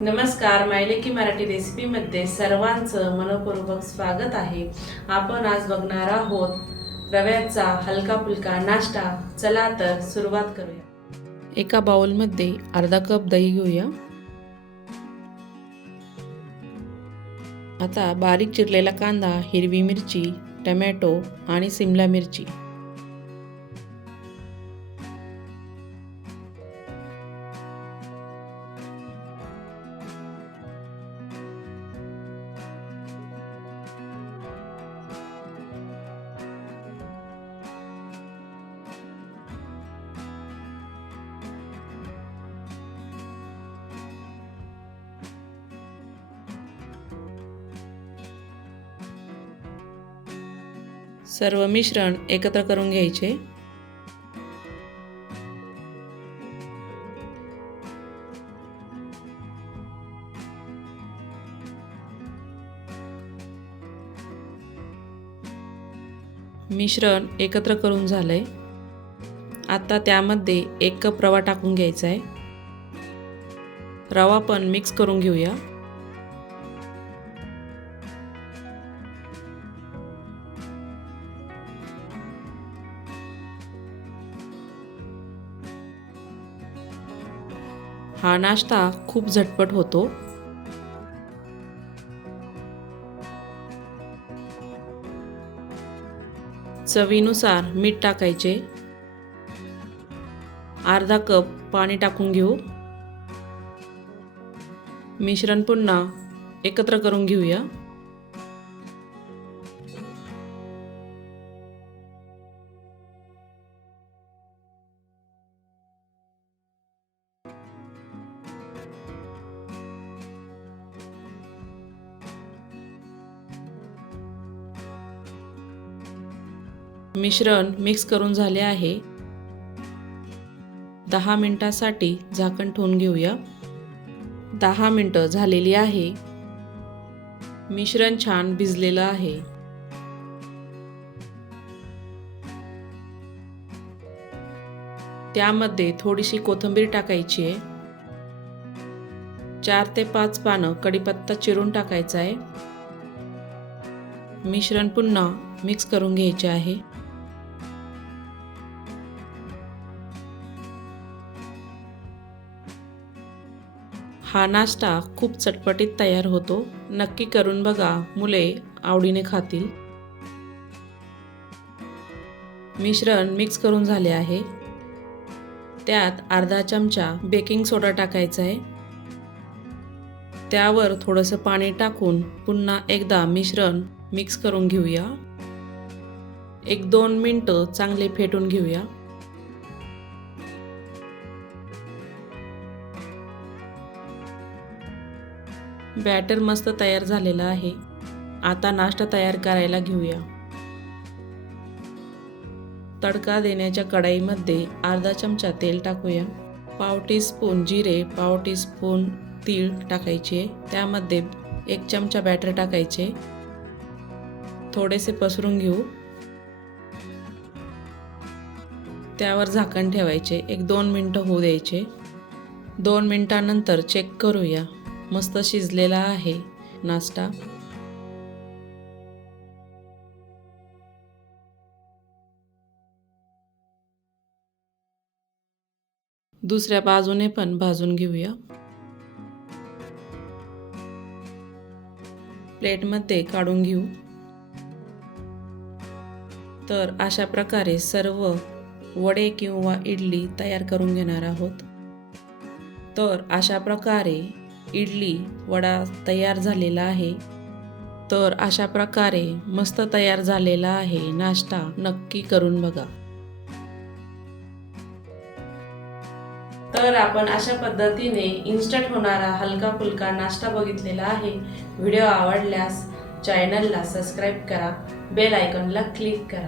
नमस्कार मायलेकी मराठी रेसिपीमध्ये सर्वांचं मनपूर्वक स्वागत आहे. आपण आज बघणार आहोत रव्याचा हलका फुलका नाश्ता. चला तर सुरुवात करूया. एका बाउलमध्ये अर्धा कप दही घेऊया. आता बारीक चिरलेला कांदा हिरवी मिरची टमॅटो आणि सिमला मिरची. सर्व मिश्रण एकत्र करून घ्यायचे. मिश्रण एकत्र करून झालंय. आता त्यामध्ये एक कप रवा टाकून घ्यायचा आहे रवा पण मिक्स करून घेऊया. हा नाश्ता खूप झटपट होतो. चवीनुसार मीठ टाकायचे. अर्धा कप पाणी टाकून घेऊ. मिश्रण पुन्हा एकत्र करून घेऊया. मिश्रण मिक्स करून झाले आहे. दहा मिनटासाठी झाकण ठेवून घेऊया. दहा मिनटं झालेली आहे. मिश्रण छान भिजलेलं आहे. त्यामध्ये थोडीशी कोथिंबीर टाकायची आहे. चार ते पाच पानं कढीपत्ता चिरून टाकायचा आहे. मिश्रण पुन्हा मिक्स करून घ्यायचे आहे. हा नाश्ता खूप चटपटीत तयार होतो. नक्की करून बघा मुले आवडीने खातील. मिश्रण मिक्स करून झाले आहे. त्यात अर्धा चमचा बेकिंग सोडा टाकायचा आहे. त्यावर थोडंसं पाणी टाकून पुन्हा एकदा मिश्रण मिक्स करून घेऊया. एक दोन मिनटं चांगले फेटून घेऊया. बॅटर मस्त तयार झालेला आहे. आता नाश्ता तयार करायला घेऊया. तडका देण्याच्या कढाईमध्ये अर्धा चमचा तेल टाकूया. पाव टीस्पून जिरे पाव टीस्पून तीळ टाकायचे. त्यामध्ये एक चमचा बॅटर टाकायचे. थोडेसे पसरून घेऊ. त्यावर झाकण ठेवायचे. एक दोन मिनटं होऊ द्यायचे. दोन मिनटानंतर चेक करूया. मस्त शिजलेला आहे नाश्ता. दुसऱ्या बाजूने पण भाजून घेऊया. प्लेटमध्ये काढून घेऊ. तर अशा प्रकारे सर्व वडे किंवा इडली तयार करून घेणार आहोत. तर अशा प्रकारे इडली वडा तयार झालेला आहे. तर अशा प्रकारे मस्त तयार झालेला आहे नाश्ता नक्की करून बघा. तर आपण अशा पद्धतीने इन्स्टंट होणारा हलका फुलका नाश्ता बघितलेला आहे. व्हिडिओ आवडल्यास चॅनलला सबस्क्राईब करा. बेल आयकॉनला क्लिक करा.